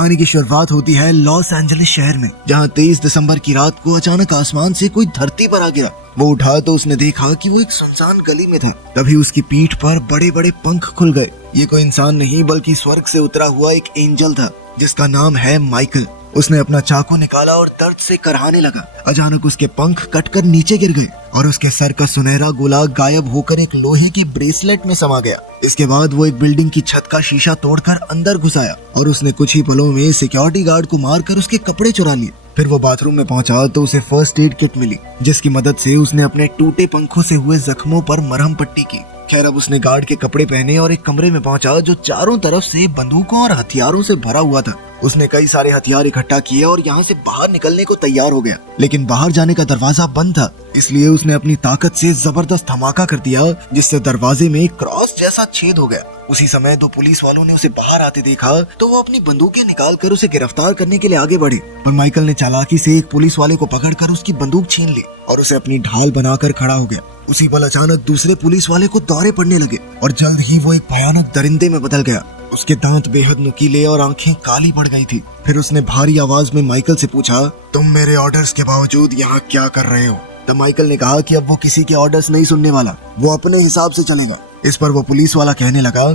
कहानी की शुरुआत होती है लॉस एंजलिस शहर में, जहाँ 23 दिसंबर की रात को अचानक आसमान से कोई धरती पर आ गिरा। वो उठा तो उसने देखा कि वो एक सुनसान गली में था। तभी उसकी पीठ पर बड़े बड़े पंख खुल गए। ये कोई इंसान नहीं बल्कि स्वर्ग से उतरा हुआ एक एंजल था, जिसका नाम है माइकल। उसने अपना चाकू निकाला और दर्द से करहाने लगा। अचानक उसके पंख कटकर नीचे गिर गए और उसके सर का सुनहरा गोला गायब होकर एक लोहे की ब्रेसलेट में समा गया। इसके बाद वो एक बिल्डिंग की छत का शीशा तोड़कर अंदर घुस आया और उसने कुछ ही पलों में सिक्योरिटी गार्ड को मारकर उसके कपड़े चुरा लिए। फिर वो बाथरूम में पहुंचा तो उसे फर्स्ट एड किट मिली, जिसकी मदद से उसने अपने टूटे पंखों से हुए जख्मों पर मरहम पट्टी की। खैर, अब उसने गार्ड के कपड़े पहने और एक कमरे में पहुंचा जो चारों तरफ से बंदूकों और हथियारों से भरा हुआ था। उसने कई सारे हथियार इकट्ठा किए और यहाँ से बाहर निकलने को तैयार हो गया, लेकिन बाहर जाने का दरवाजा बंद था। इसलिए उसने अपनी ताकत से जबरदस्त धमाका कर दिया, जिससे दरवाजे में क्रॉस जैसा छेद हो गया। उसी समय दो पुलिस वालों ने उसे बाहर आते देखा तो वो अपनी बंदूकें निकालकर उसे गिरफ्तार करने के लिए आगे बढ़े, पर माइकल ने चालाकी से एक पुलिस वाले को पकड़कर उसकी बंदूक छीन ली और उसे अपनी ढाल बनाकर खड़ा हो गया। उसी पल अचानक दूसरे पुलिस वाले को दौरे पड़ने लगे और जल्द ही वो एक भयानक दरिंदे में बदल गया। उसके दांत बेहद नुकीले और आंखें काली पड़ गई थी। फिर उसने भारी आवाज में माइकल से पूछा, तुम मेरे ऑर्डर्स के बावजूद यहाँ क्या कर रहे हो? तब माइकल ने कहा कि अब वो किसी के ऑर्डर्स नहीं सुनने वाला, वो अपने हिसाब से चलेगा। इस पर वो पुलिस वाला कहने लगा,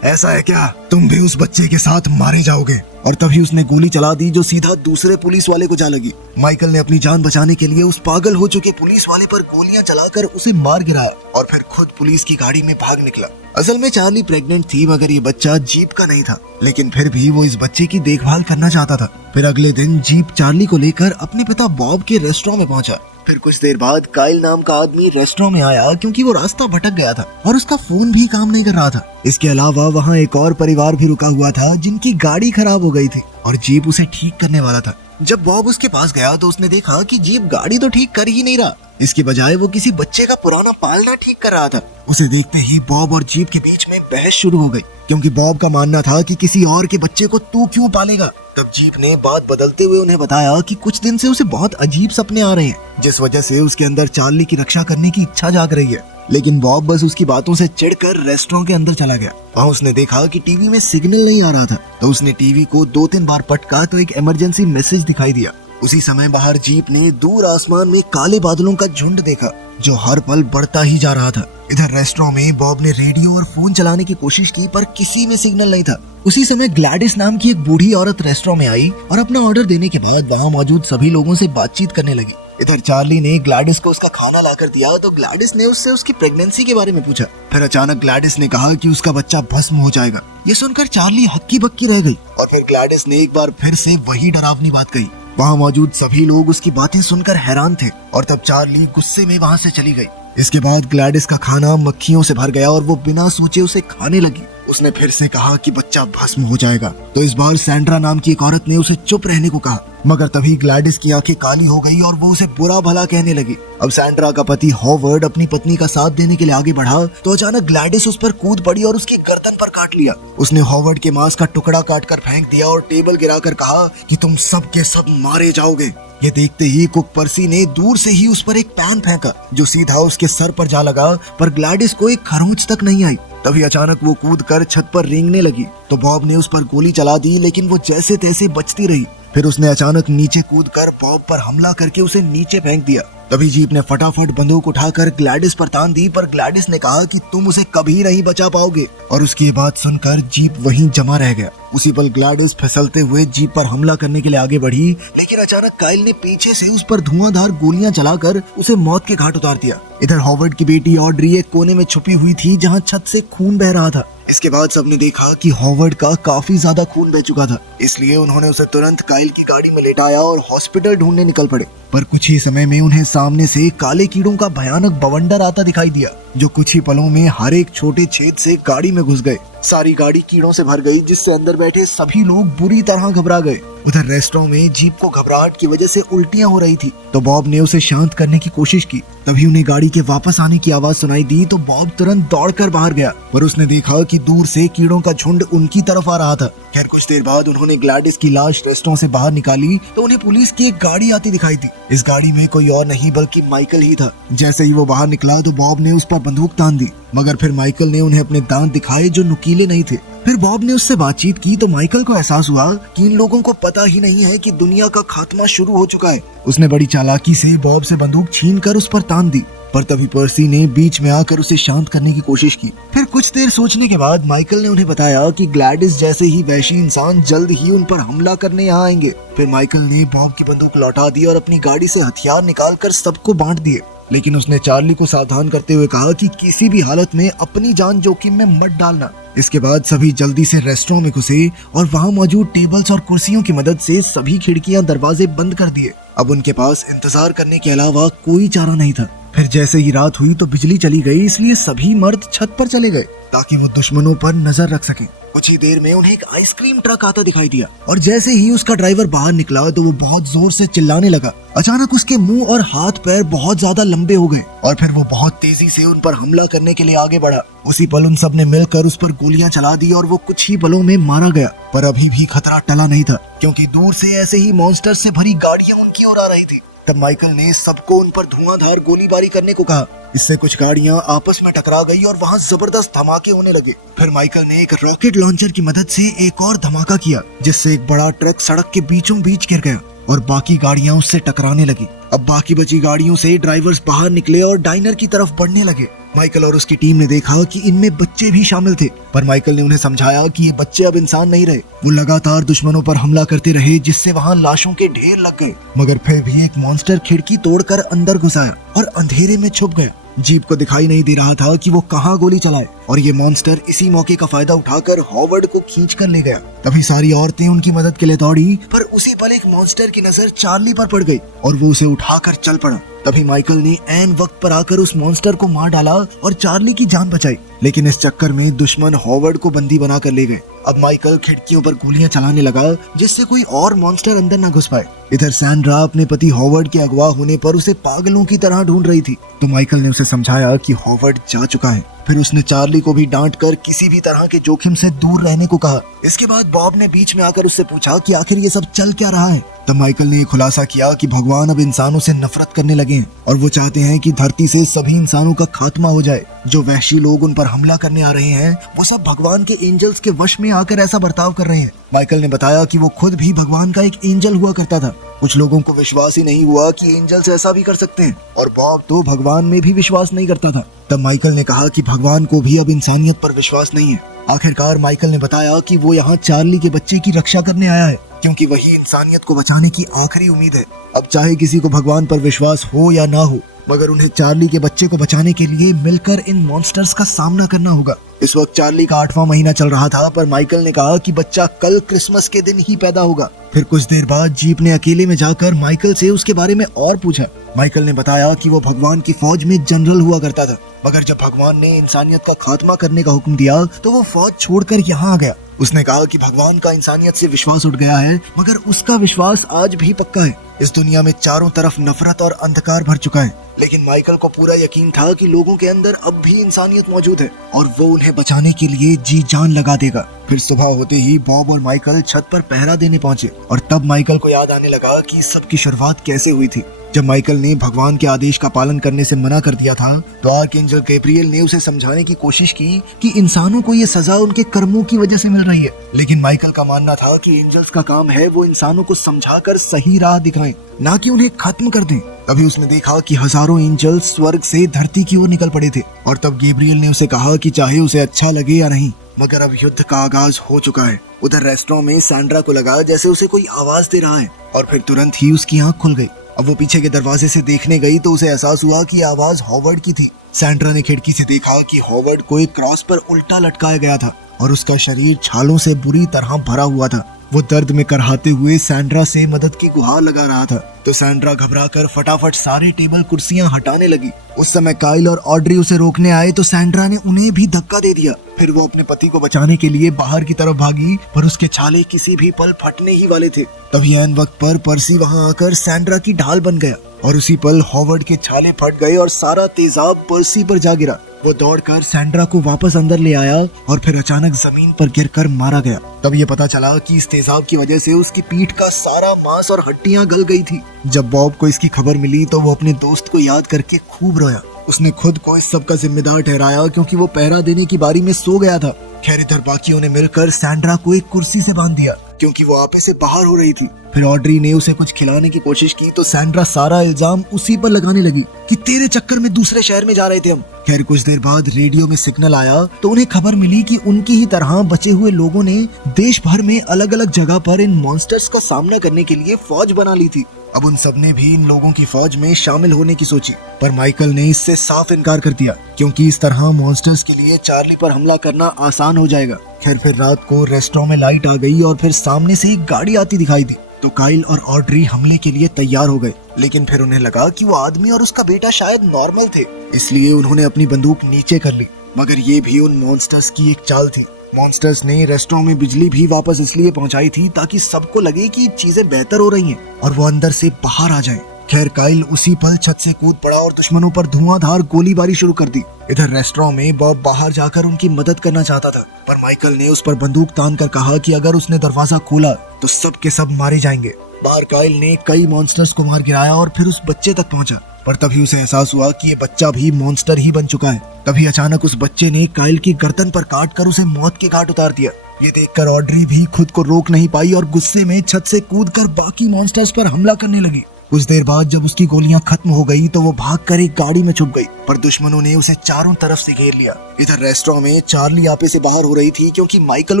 ऐसा है क्या? तुम भी उस बच्चे के साथ मारे जाओगे। और तभी उसने गोली चला दी जो सीधा दूसरे पुलिस वाले को जा लगी। माइकल ने अपनी जान बचाने के लिए उस पागल हो चुके पुलिस वाले पर गोलियां चलाकर उसे मार गिराया और फिर खुद पुलिस की गाड़ी में भाग निकला। असल में चार्ली प्रेग्नेंट थी, मगर ये बच्चा जीप का नहीं था, लेकिन फिर भी वो इस बच्चे की देखभाल करना चाहता था। फिर अगले दिन जीप चार्ली को लेकर अपने पिता बॉब के रेस्टोरेंट में पहुंचा। फिर कुछ देर बाद काइल नाम का आदमी रेस्टोरेंट में आया, क्योंकि वो रास्ता भटक गया था और उसका फोन भी काम नहीं कर रहा था। इसके अलावा वहाँ एक और परिवार भी रुका हुआ था जिनकी गाड़ी खराब हो गई थी और जीप उसे ठीक करने वाला था। जब बॉब उसके पास गया तो उसने देखा कि जीप गाड़ी तो ठीक कर ही नहीं रहा, इसके बजाय वो किसी बच्चे का पुराना पालना ठीक कर रहा था। उसे देखते ही बॉब और जीप के बीच में बहस शुरू हो गई, क्योंकि बॉब का मानना था कि किसी और के बच्चे को तू क्यों पालेगा। तब जीप ने बात बदलते हुए उन्हें बताया कि कुछ दिन से उसे बहुत अजीब सपने आ रहे हैं, जिस वजह से उसके अंदर चार्ली की रक्षा करने की इच्छा जाग रही है। लेकिन बॉब बस उसकी बातों से चिढ़कर रेस्टोरेंट के अंदर चला गया। वहाँ उसने देखा कि टीवी में सिग्नल नहीं आ रहा था, तो उसने टीवी को 2-3 बार पटका तो एक इमरजेंसी मैसेज दिखाई दिया। उसी समय बाहर जीप ने दूर आसमान में काले बादलों का झुंड देखा जो हर पल बढ़ता ही जा रहा था। इधर रेस्टोरेंट में बॉब ने रेडियो और फोन चलाने की कोशिश की, पर किसी में सिग्नल नहीं था। उसी समय ग्लैडिस नाम की एक बूढ़ी औरत रेस्टोरेंट में आई और अपना ऑर्डर देने के बाद वहाँ मौजूद सभी लोगों से बातचीत करने लगी। इधर चार्ली ने ग्लैडिस को उसका खाना लाकर दिया तो ग्लैडिस ने उससे उसकी प्रेगनेंसी के बारे में पूछा। फिर अचानक ग्लैडिस ने कहा कि उसका बच्चा भस्म हो जाएगा। ये सुनकर चार्ली हक्की बक्की रह गई और फिर ग्लैडिस ने एक बार फिर से वही डरावनी बात कही। वहाँ मौजूद सभी लोग उसकी बातें सुनकर हैरान थे और तब चार्ली गुस्से में वहाँ से चली गई। इसके बाद ग्लैडिस का खाना मक्खियों से भर गया और वो बिना सोचे उसे खाने लगी। उसने फिर से कहा कि बच्चा भस्म हो जाएगा, तो इस बार सैंड्रा नाम की एक औरत ने उसे चुप रहने को कहा, मगर तभी ग्लैडिस की आंखें काली हो गई और वो उसे बुरा भला कहने लगी। अब सैंड्रा का पति हॉवर्ड अपनी पत्नी का साथ देने के लिए आगे बढ़ा तो अचानक ग्लैडिस उस पर कूद पड़ी और उसकी गर्दन पर काट लिया। उसने हॉवर्ड के मांस का टुकड़ा काटकर फेंक दिया और टेबल गिराकर कहा कि तुम सब के सब मारे जाओगे। ये देखते ही कुक पर्सी ने दूर से ही उस पर एक पैन फेंका जो सीधा उसके सर पर जा लगा, पर ग्लैडिस को एक खरोंच तक नहीं आई। तभी अचानक वो कूद कर छत पर रेंगने लगी तो बॉब ने उस पर गोली चला दी, लेकिन वो जैसे तैसे बचती रही। फिर उसने अचानक नीचे कूदकर बॉब पर हमला करके उसे नीचे फेंक दिया। तभी जीप ने फटाफट बंदूक उठाकर ग्लैडिस पर तान दी, पर ग्लैडिस ने कहा कि तुम उसे कभी नहीं बचा पाओगे और उसकी ये बात सुनकर जीप वहीं जमा रह गया। उसी पल ग्लैडिस फिसलते हुए जीप पर हमला करने के लिए आगे बढ़ी, लेकिन अचानक काइल ने पीछे से उस पर धुआंधार गोलियां चलाकर उसे मौत के घाट उतार दिया। इधर हॉवर्ड की बेटी ऑड्री एक कोने में छुपी हुई थी जहां छत से खून बह रहा था। इसके बाद सबने देखा कि हॉवर्ड का काफी ज्यादा खून बह चुका था, इसलिए उन्होंने उसे तुरंत काइल की गाड़ी में लेटाया और हॉस्पिटल ढूंढने निकल पड़े। पर कुछ ही समय में उन्हें सामने से काले कीड़ों का भयानक बवंडर आता दिखाई दिया, जो कुछ ही पलों में हर एक छोटे छेद से गाड़ी में घुस गए। सारी गाड़ी कीड़ों से भर गई, जिससे अंदर बैठे सभी लोग बुरी तरह घबरा गए। उधर रेस्टोरेंट में जीप को घबराहट की वजह से उल्टियां हो रही थी, तो बॉब ने उसे शांत करने की कोशिश की। तभी उन्हें गाड़ी के वापस आने की आवाज सुनाई दी तो बॉब तुरंत दौड़कर बाहर गया, पर उसने देखा कि दूर से कीड़ों का झुंड उनकी तरफ आ रहा था। खैर, कुछ देर बाद उन्होंने ग्लैडिस की लाश रेस्टोरेंट से बाहर निकाली तो उन्हें पुलिस की एक गाड़ी आती दिखाई दी। इस गाड़ी में कोई और नहीं बल्कि माइकल ही था। जैसे ही वो बाहर निकला तो बॉब ने उस पर बंदूक तान दी, मगर फिर माइकल ने उन्हें अपने दांत दिखाए जो नुकीले नहीं थे फिर बॉब ने उससे बातचीत की तो माइकल को एहसास हुआ कि इन लोगों को पता ही नहीं है कि दुनिया का खात्मा शुरू हो चुका है। उसने बड़ी चालाकी से बॉब से बंदूक छीनकर उस पर तान दी, पर तभी पर्सी ने बीच में आकर उसे शांत करने की कोशिश की। फिर कुछ देर सोचने के बाद माइकल ने उन्हें बताया कि ग्लैडिस जैसे ही वैशी इंसान जल्द ही उन पर हमला करने यहाँ आएंगे। फिर माइकल ने बॉब की बंदूक लौटा दी और अपनी गाड़ी से हथियार निकालकर सबको बांट दिए, लेकिन उसने चार्ली को सावधान करते हुए कहा कि किसी भी हालत में अपनी जान जोखिम में मत डालना। इसके बाद सभी जल्दी से रेस्टोरेंट में घुसे और वहाँ मौजूद टेबल्स और कुर्सियों की मदद से सभी खिड़कियां दरवाजे बंद कर दिए। अब उनके पास इंतजार करने के अलावा कोई चारा नहीं था। फिर जैसे ही रात हुई तो बिजली चली गई, इसलिए सभी मर्द छत पर चले गए ताकि वो दुश्मनों पर नजर रख सके। कुछ ही देर में उन्हें एक आइसक्रीम ट्रक आता दिखाई दिया और जैसे ही उसका ड्राइवर बाहर निकला तो वो बहुत जोर से चिल्लाने लगा। अचानक उसके मुंह और हाथ पैर बहुत ज्यादा लंबे हो गए और फिर वो बहुत तेजी से उन पर हमला करने के लिए आगे बढ़ा। उसी पल उन सब ने मिलकर उस पर गोलियां चला दी और वो कुछ ही पलों में मारा गया। पर अभी भी खतरा टला नहीं था, क्योंकि दूर से ऐसे ही मॉन्स्टर से भरी गाड़ियां उनकी ओर आ रही थी। तब माइकल ने सबको उन पर धुआंधार गोलीबारी करने को कहा। इससे कुछ गाड़ियां आपस में टकरा गई और वहां जबरदस्त धमाके होने लगे। फिर माइकल ने एक रॉकेट लॉन्चर की मदद से एक और धमाका किया, जिससे एक बड़ा ट्रक सड़क के बीचों बीच गिर गया और बाकी गाड़ियां उससे टकराने लगी। अब बाकी बची गाड़ियों से ड्राइवर्स बाहर निकले और डाइनर की तरफ बढ़ने लगे। माइकल और उसकी टीम ने देखा कि इनमें बच्चे भी शामिल थे, पर माइकल ने उन्हें समझाया कि ये बच्चे अब इंसान नहीं रहे। वो लगातार दुश्मनों पर हमला करते रहे, जिससे वहाँ लाशों के ढेर लग गए, मगर फिर भी एक मॉन्स्टर खिड़की तोड़कर अंदर घुस आया और अंधेरे में छुप गया। जीप को दिखाई नहीं दे रहा था कि वो कहाँ गोली चलाए और ये मॉन्स्टर इसी मौके का फायदा उठाकर हॉवर्ड को खींच कर ले गया। तभी सारी औरतें उनकी मदद के लिए दौड़ी, पर उसी पल एक मॉन्स्टर की नजर चार्ली पर पड़ गई और वो उसे उठाकर चल पड़ा। तभी माइकल ने ऐन वक्त पर आकर उस मॉन्स्टर को मार डाला और चार्ली की जान बचाई, लेकिन इस चक्कर में दुश्मन हॉवर्ड को बंदी बनाकर ले गए। अब माइकल खिड़कियों पर गोलियां चलाने लगा, जिससे कोई और मॉन्स्टर अंदर न घुस पाए। इधर सैंड्रा अपने पति हॉवर्ड के अगवा होने पर उसे पागलों की तरह ढूंढ रही थी, तो माइकल ने उसे समझाया कि हॉवर्ड जा चुका है। फिर उसने चार्ली को भी डांट कर किसी भी तरह के जोखिम से दूर रहने को कहा। इसके बाद बॉब ने बीच में आकर उससे पूछा कि आखिर ये सब चल क्या रहा है। तब माइकल ने खुलासा किया कि भगवान अब इंसानों से नफरत करने लगे हैं और वो चाहते हैं कि धरती से सभी इंसानों का खात्मा हो जाए। जो वहशी लोग उन पर हमला करने आ रहे हैं वो सब भगवान के एंजल्स के वश में आकर ऐसा बर्ताव कर रहे हैं। माइकल ने बताया कि वो खुद भी भगवान का एक एंजल हुआ करता था। कुछ लोगों को विश्वास ही नहीं हुआ कि एंजल्स ऐसा भी कर सकते हैं और बॉब तो भगवान में भी विश्वास नहीं करता था। तब माइकल ने कहा कि भगवान को भी अब इंसानियत पर विश्वास नहीं है। आखिरकार माइकल ने बताया कि वो यहाँ चार्ली के बच्चे की रक्षा करने आया है, क्योंकि वही इंसानियत को बचाने की आखिरी उम्मीद है। अब चाहे किसी को भगवान पर विश्वास हो या ना हो, मगर उन्हें चार्ली के बच्चे को बचाने के लिए मिलकर इन मॉन्स्टर्स का सामना करना होगा। इस वक्त चार्ली का 8वां महीना चल रहा था, पर माइकल ने कहा कि बच्चा कल क्रिसमस के दिन ही पैदा होगा। फिर कुछ देर बाद जीप ने अकेले में जाकर माइकल से उसके बारे में और पूछा। माइकल ने बताया कि वो भगवान की फौज में जनरल हुआ करता था, मगर जब भगवान ने इंसानियत का खात्मा करने का हुक्म दिया तो वो फौज छोड़कर यहाँ आ गया। उसने कहा कि भगवान का इंसानियत से विश्वास उठ गया है, मगर उसका विश्वास आज भी पक्का है। इस दुनिया में चारों तरफ नफरत और अंधकार भर चुका है, लेकिन माइकल को पूरा यकीन था कि लोगों के अंदर अब भी इंसानियत मौजूद है और वो उन्हें बचाने के लिए जी जान लगा देगा। फिर सुबह होते ही बॉब और माइकल छत पर पहरा देने पहुंचे और तब माइकल को याद आने लगा कि इस सब की शुरुआत कैसे हुई थी। जब माइकल ने भगवान के आदेश का पालन करने से मना कर दिया था तो आर्कएंजल गैब्रियल ने उसे समझाने की कोशिश की कि इंसानों को ये सजा उनके कर्मों की वजह से मिल रही है, लेकिन माइकल का मानना था कि एंजल्स का काम है वो इंसानों को समझाकर सही राह दिखाएं, ना कि उन्हें खत्म कर दें। तभी उसने देखा कि हजारों एंजल्स स्वर्ग से धरती की ओर निकल पड़े थे और तब गैब्रियल ने उसे कहा कि चाहे उसे अच्छा लगे या नहीं, मगर अब युद्ध का आगाज हो चुका है। उधर रेस्टोरेंट में सैंड्रा को लगा जैसे उसे कोई आवाज दे रहा है और फिर तुरंत ही उसकी आंख खुल गई। अब वो पीछे के दरवाजे से देखने गई तो उसे एहसास हुआ कि आवाज हॉवर्ड की थी। सैंड्रा ने खिड़की से देखा कि हॉवर्ड को एक क्रॉस पर उल्टा लटकाया गया था और उसका शरीर छालों से बुरी तरह भरा हुआ था। वो दर्द में करहाते हुए सैंड्रा से मदद की गुहार लगा रहा था, तो सैंड्रा घबराकर फटाफट सारे टेबल कुर्सियां हटाने लगी। उस समय काइल और ऑड्री उसे रोकने आए तो सैंड्रा ने उन्हें भी धक्का दे दिया। फिर वो अपने पति को बचाने के लिए बाहर की तरफ भागी, पर उसके छाले किसी भी पल फटने ही वाले थे। तभी ऐन वक्त पर पर्सी वहां आकर सैंड्रा की ढाल बन गया और उसी पल हॉवर्ड के छाले फट गए और सारा तेजाब पर्सी पर जा गिरा। वो दौड़कर सैंड्रा को वापस अंदर ले आया और फिर अचानक जमीन पर गिरकर मारा गया। तब ये पता चला कि इस तेजाब की वजह से उसकी पीठ का सारा मांस और हड्डियां गल गई थी। जब बॉब को इसकी खबर मिली तो वो अपने दोस्त को याद करके खूब रोया। उसने खुद को इस सब का जिम्मेदार ठहराया क्योंकि वो पहरा देने की बारी में सो गया था। खैर इधर बाकियों ने मिलकर सैंड्रा को एक कुर्सी से बांध दिया क्योंकि वो आपे से बाहर हो रही थी। फिर ऑड्री ने उसे कुछ खिलाने की कोशिश की तो सैंड्रा सारा इल्जाम उसी पर लगाने लगी कि तेरे चक्कर में दूसरे शहर में जा रहे थे हम। खैर कुछ देर बाद रेडियो में सिग्नल आया तो उन्हें खबर मिली कि उनकी ही तरह बचे हुए लोगों ने देश भर में अलग अलग जगह पर इन मॉन्स्टर्स का सामना करने के लिए फौज बना ली थी। अब उन सब ने भी इन लोगों की फौज में शामिल होने की सोची, पर माइकल ने इससे साफ इनकार कर दिया क्योंकि इस तरह मॉन्स्टर्स के लिए चार्ली पर हमला करना आसान हो जाएगा। खैर फिर रात को रेस्टोरेंट में लाइट आ गई और फिर सामने से एक गाड़ी आती दिखाई दी तो काइल और ऑड्री हमले के लिए तैयार हो गए। लेकिन फिर उन्हें लगा कि वो आदमी और उसका बेटा शायद नॉर्मल थे, इसलिए उन्होंने अपनी बंदूक नीचे कर ली। मगर ये भी उन मॉन्स्टर्स की एक चाल थी। मॉन्स्टर्स ने रेस्टोरेंट में बिजली भी वापस इसलिए पहुंचाई थी ताकि सबको लगे कि चीजें बेहतर हो रही हैं और वो अंदर से बाहर आ जाएं। खैर काइल उसी पल छत से कूद पड़ा और दुश्मनों पर धुआंधार गोलीबारी शुरू कर दी। इधर रेस्टोरेंट में बॉब बाहर जाकर उनकी मदद करना चाहता था, पर माइकल ने उस पर बंदूक तान कर कहा कि अगर उसने दरवाजा खोला तो सब के सब मारे जाएंगे। बाहर काइल ने कई मॉन्स्टर्स को मार गिराया और फिर उस बच्चे तक पहुंचा, पर तभी उसे एहसास हुआ कि ये बच्चा भी मॉन्स्टर ही बन चुका है। तभी अचानक उस बच्चे ने काइल की गर्दन पर काट कर उसे मौत के घाट उतार दिया। ये देखकर ऑड्री भी खुद को रोक नहीं पाई और गुस्से में छत से कूदकर बाकी मॉन्स्टर्स पर हमला करने लगी। कुछ देर बाद जब उसकी गोलियां खत्म हो गई तो वो भागकर एक गाड़ी में छुप गई, पर दुश्मनों ने उसे चारों तरफ से घेर लिया। इधर रेस्टोरेंट में चार्ली आपे से बाहर हो रही थी क्योंकि माइकल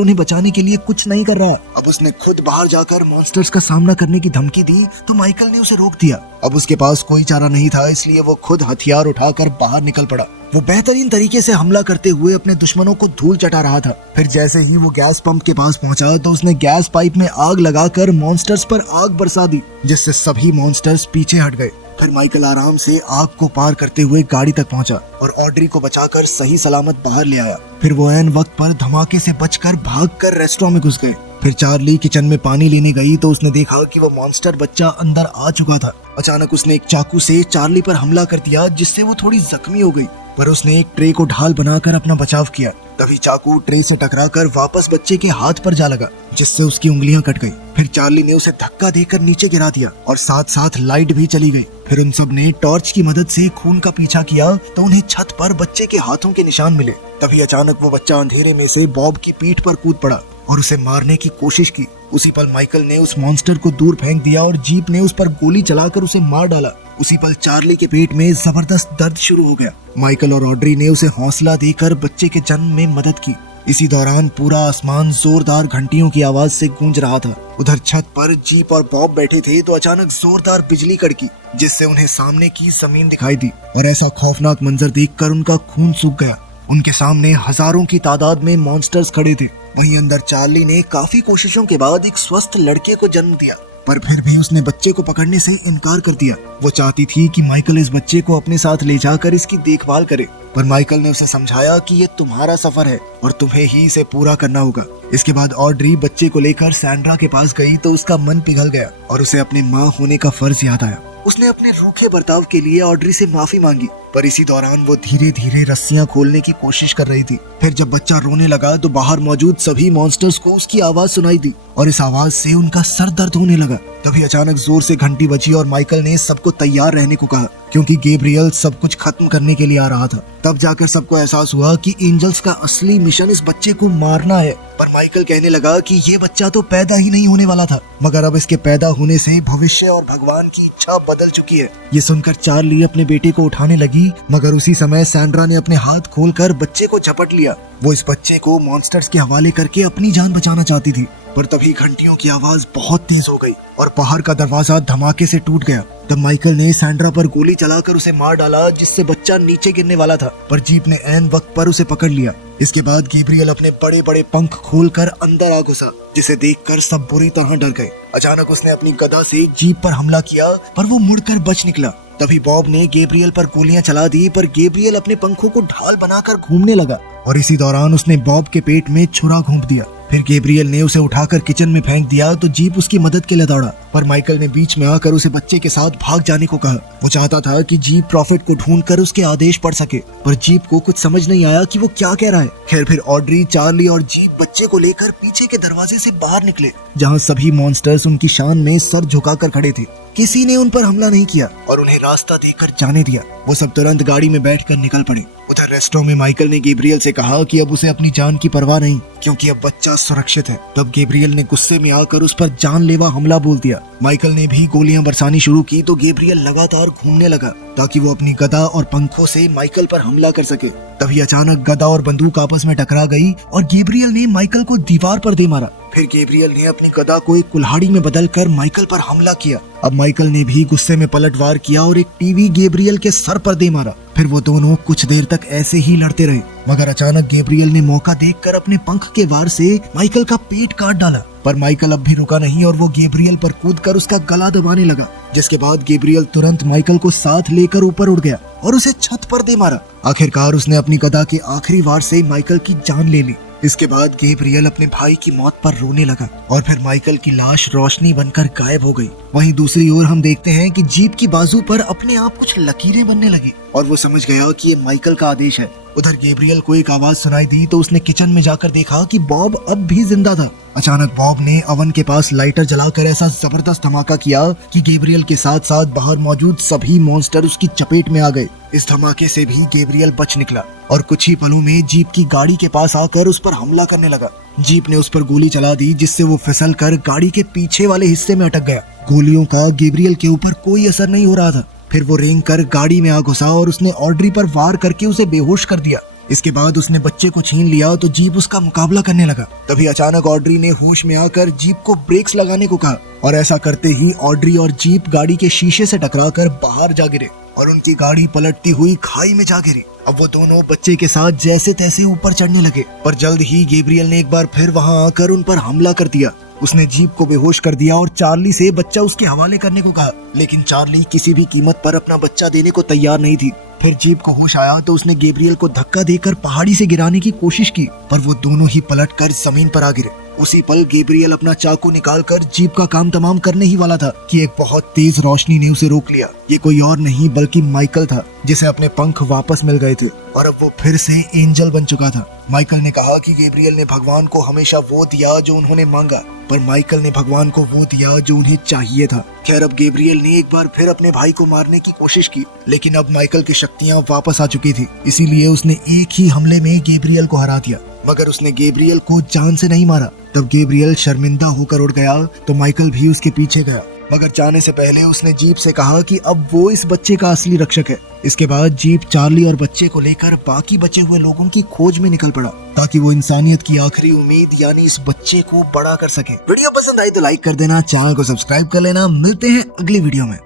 उन्हें बचाने के लिए कुछ नहीं कर रहा। अब उसने खुद बाहर जाकर मॉन्स्टर्स का सामना करने की धमकी दी तो माइकल ने उसे रोक दिया। अब उसके पास कोई चारा नहीं था, इसलिए वो खुद हथियार उठाकर बाहर निकल पड़ा। वो बेहतरीन तरीके से हमला करते हुए अपने दुश्मनों को धूल चटा रहा था। फिर जैसे ही वो गैस पंप के पास पहुंचा तो उसने गैस पाइप में आग लगाकर मॉन्स्टर्स पर आग बरसा दी, जिससे सभी मॉन्स्टर्स पीछे हट गए। फिर माइकल आराम से आग को पार करते हुए गाड़ी तक पहुंचा और ऑड्री को बचाकर सही सलामत बाहर ले आया। फिर वो ऐन वक्त पर धमाके से बचकर भागकर रेस्टोरेंट में घुस गए। फिर चार्ली किचन में पानी लेने गई तो उसने देखा कि वो मॉन्स्टर बच्चा अंदर आ चुका था। अचानक उसने एक चाकू से चार्ली पर हमला कर दिया, जिससे वो थोड़ी जख्मी हो गई, पर उसने एक ट्रे को ढाल बनाकर अपना बचाव किया। तभी चाकू ट्रे से टकराकर वापस बच्चे के हाथ पर जा लगा, जिससे उसकी उंगलियां कट गई। फिर चार्ली ने उसे धक्का देकर नीचे गिरा दिया और साथ साथ लाइट भी चली गई। फिर उन सब ने टॉर्च की मदद से खून का पीछा किया तो उन्हें छत पर बच्चे के हाथों के निशान मिले। तभी अचानक वो बच्चा अंधेरे में से बॉब की पीठ पर कूद पड़ा और उसे मारने की कोशिश की। उसी पल माइकल ने उस मॉन्स्टर को दूर फेंक दिया और जीप ने उस पर गोली चलाकर उसे मार डाला। उसी पल चार्ली के पेट में जबरदस्त दर्द शुरू हो गया। माइकल और ऑड्री ने उसे हौसला देकर बच्चे के जन्म में मदद की। इसी दौरान पूरा आसमान जोरदार घंटियों की आवाज से गूंज रहा था। उधर छत पर जीप और बॉब बैठे थे तो अचानक जोरदार बिजली कड़की, जिससे उन्हें सामने की जमीन दिखाई दी और ऐसा खौफनाक मंजर देखकर उनका खून सूख गया। उनके सामने हजारों की तादाद में मॉन्स्टर्स खड़े थे। वहीं अंदर चार्ली ने काफी कोशिशों के बाद एक स्वस्थ लड़के को जन्म दिया, पर फिर भी उसने बच्चे को पकड़ने से इनकार कर दिया। वो चाहती थी कि माइकल इस बच्चे को अपने साथ ले जाकर इसकी देखभाल करे, पर माइकल ने उसे समझाया कि ये तुम्हारा सफर है और तुम्हें ही इसे पूरा करना होगा। इसके बाद ऑड्री बच्चे को लेकर सैंड्रा के पास गई तो उसका मन पिघल गया और उसे अपनी माँ होने का फर्ज याद आया। उसने अपने रूखे बर्ताव के लिए ऑड्री से माफी मांगी, पर इसी दौरान वो धीरे धीरे रस्सियां खोलने की कोशिश कर रही थी। फिर जब बच्चा रोने लगा तो बाहर मौजूद सभी मॉन्स्टर्स को उसकी आवाज सुनाई दी और इस आवाज से उनका सर दर्द होने लगा। तभी अचानक जोर से घंटी बजी और माइकल ने सबको तैयार रहने को कहा, क्योंकि गैब्रियल सब कुछ खत्म करने के लिए आ रहा था। तब जाकर सबको एहसास हुआ कि एंजल्स का असली मिशन इस बच्चे को मारना है। पर माइकल कहने लगा कि ये बच्चा तो पैदा ही नहीं होने वाला था, मगर अब इसके पैदा होने से भविष्य और भगवान की इच्छा बदल चुकी है। ये सुनकर चार्ली अपने बेटे को उठाने लगी, मगर उसी समय सैंड्रा ने अपने हाथ खोलकर बच्चे को झपट लिया। वो इस बच्चे को मॉन्स्टर्स के हवाले करके अपनी जान बचाना चाहती थी, पर तभी घंटियों की आवाज बहुत तेज हो गई और बाहर का दरवाजा धमाके से टूट गया। तब माइकल ने सैंड्रा पर गोली चलाकर उसे मार डाला, जिससे बच्चा नीचे गिरने वाला था, पर जीप ने ऐन वक्त पर उसे पकड़ लिया। इसके बाद गैब्रियल अपने बड़े बड़े पंख खोलकर अंदर आ घुसा, जिसे देखकर सब बुरी तरह डर गए। अचानक उसने अपनी गदा से जीप पर हमला किया, पर वो मुड़कर बच निकला। तभी बॉब ने गैब्रियल पर गोलियां चला दी, पर गैब्रियल अपने पंखों को ढाल बनाकर घूमने लगा और इसी दौरान उसने बॉब के पेट में छुरा घोंप दिया। फिर गैब्रियल ने उसे उठाकर किचन में फेंक दिया तो जीप उसकी मदद के लिए दौड़ा, पर माइकल ने बीच में आकर उसे बच्चे के साथ भाग जाने को कहा। वो चाहता था कि जीप प्रॉफिट को ढूंढकर उसके आदेश पढ़ सके, पर जीप को कुछ समझ नहीं आया कि वो क्या कह रहा है। खैर फिर ऑड्री, चार्ली और जीप बच्चे को लेकर पीछे के दरवाजे से बाहर निकले, जहाँ सभी मॉन्स्टर्स उनकी शान में सर झुकाकर खड़े थे। किसी ने उन पर हमला नहीं किया और उन्हें रास्ता देकर जाने दिया। वो सब तुरंत गाड़ी में बैठकर निकल पड़े। उधर रेस्टोरेंट में माइकल ने गैब्रियल से कहा कि अब उसे अपनी जान की परवाह नहीं, क्योंकि अब बच्चा सुरक्षित है। तब गैब्रियल ने गुस्से में आकर उस पर जानलेवा हमला बोल दिया। माइकल ने भी गोलियां बरसानी शुरू की तो गैब्रियल लगातार घूमने लगा ताकि वो अपनी गदा और पंखों से माइकल पर हमला कर सके। तभी अचानक गदा और बंदूक आपस में टकरा गई और गैब्रियल ने माइकल को दीवार पर दे मारा। फिर गैब्रियल ने अपनी गदा को एक कुल्हाड़ी में बदलकर माइकल पर हमला किया। अब माइकल ने भी गुस्से में पलटवार किया और एक टीवी गैब्रियल के सर पर दे मारा। फिर वो दोनों कुछ देर तक ऐसे ही लड़ते रहे, मगर अचानक गैब्रियल ने मौका देखकर अपने पंख के वार से माइकल का पेट काट डाला। पर माइकल अब भी रुका नहीं और वो गैब्रियल पर कूदकर उसका गला दबाने लगा, जिसके बाद गैब्रियल तुरंत माइकल को साथ लेकर ऊपर उड़ गया और उसे छत पर दे मारा। आखिरकार उसने अपनी गदा के आखिरी वार से माइकल की जान ले ली। इसके बाद गैब्रियल अपने भाई की मौत पर रोने लगा और फिर माइकल की लाश रोशनी बनकर गायब हो गई। वहीं दूसरी ओर हम देखते हैं कि जीप की बाजू पर अपने आप कुछ लकीरें बनने लगी और वो समझ गया कि ये माइकल का आदेश है। उधर गैब्रियल को एक आवाज सुनाई दी तो उसने किचन में जाकर देखा कि बॉब अब भी जिंदा था। अचानक बॉब ने ओवन के पास लाइटर जलाकर ऐसा जबरदस्त धमाका किया कि गैब्रियल के साथ साथ बाहर मौजूद सभी मॉन्स्टर उसकी चपेट में आ गए। इस धमाके से भी गैब्रियल बच निकला और कुछ ही पलों में जीप की गाड़ी के पास आकर उस पर हमला करने लगा। जीप ने उस पर गोली चला दी, जिससे वो फिसल कर गाड़ी के पीछे वाले हिस्से में अटक गया। गोलियों का गैब्रियल के ऊपर कोई असर नहीं हो रहा था। फिर वो रेंग कर गाड़ी में आ घुसा और उसने ऑड्री पर वार करके उसे बेहोश कर दिया। इसके बाद उसने बच्चे को छीन लिया तो जीप उसका मुकाबला करने लगा। तभी अचानक ऑड्री ने होश में आकर जीप को ब्रेक्स लगाने को कहा और ऐसा करते ही ऑड्री और जीप गाड़ी के शीशे से टकराकर बाहर जा गिरे और उनकी गाड़ी पलटती हुई खाई में जा गिरी। अब वो दोनों बच्चे के साथ जैसे तैसे ऊपर चढ़ने लगे, पर जल्द ही गैब्रियल ने एक बार फिर वहां आकर उन पर हमला कर दिया। उसने जीप को बेहोश कर दिया और चार्ली से बच्चा उसके हवाले करने को कहा, लेकिन चार्ली किसी भी कीमत पर अपना बच्चा देने को तैयार नहीं थी। फिर जीप को होश आया तो उसने गैब्रियल को धक्का देकर पहाड़ी से गिराने की कोशिश की, पर वो दोनों ही पलटकर जमीन पर आ गिरे। उसी पल गैब्रियल अपना चाकू निकालकर जीप का काम तमाम करने ही वाला था कि एक बहुत तेज रोशनी ने उसे रोक लिया। ये कोई और नहीं बल्कि माइकल था, जिसे अपने पंख वापस मिल गए थे और अब वो फिर से एंजल बन चुका था। माइकल ने कहा कि गैब्रियल ने भगवान को हमेशा वो दिया जो उन्होंने मांगा, पर माइकल ने भगवान को वो दिया जो उन्हें चाहिए था। खैर, अब गैब्रियल ने एक बार फिर अपने भाई को मारने की कोशिश की, लेकिन अब माइकल की शक्तियां वापस आ चुकी थी, इसीलिए उसने एक ही हमले में गैब्रियल को हरा दिया। मगर उसने गैब्रियल को जान से नहीं मारा। तब गैब्रियल शर्मिंदा होकर उड़ गया तो माइकल भी उसके पीछे गया, मगर जाने से पहले उसने जीप से कहा कि अब वो इस बच्चे का असली रक्षक है। इसके बाद जीप चार्ली और बच्चे को लेकर बाकी बचे हुए लोगों की खोज में निकल पड़ा ताकि वो इंसानियत की आखिरी उम्मीद यानी इस बच्चे को बड़ा कर सके। वीडियो पसंद आई तो लाइक कर देना, चैनल को सब्सक्राइब कर लेना। मिलते हैं अगली वीडियो में।